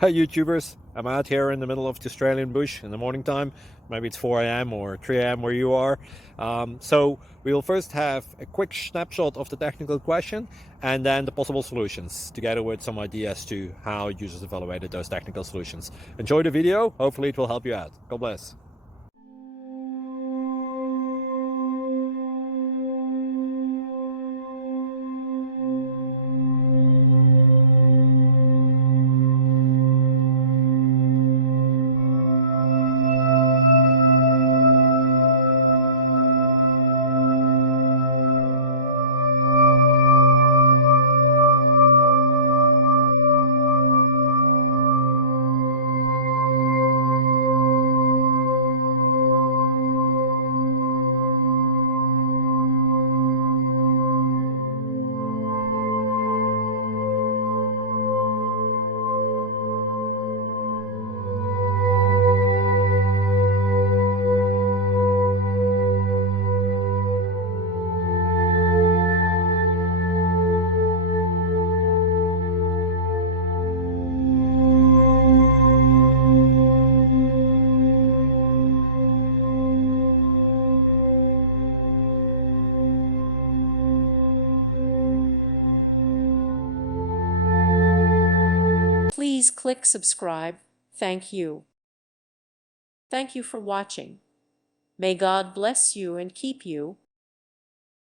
Hey YouTubers, I'm out here in the middle of the Australian bush in the morning time. Maybe it's 4 a.m. or 3 a.m. where you are. So we will first have a quick snapshot of the technical question and then the possible solutions, together with some ideas to how users evaluated those technical solutions. Enjoy the video, hopefully it will help you out. God bless. Please click subscribe. Thank you. Thank you for watching. May God bless you and keep you.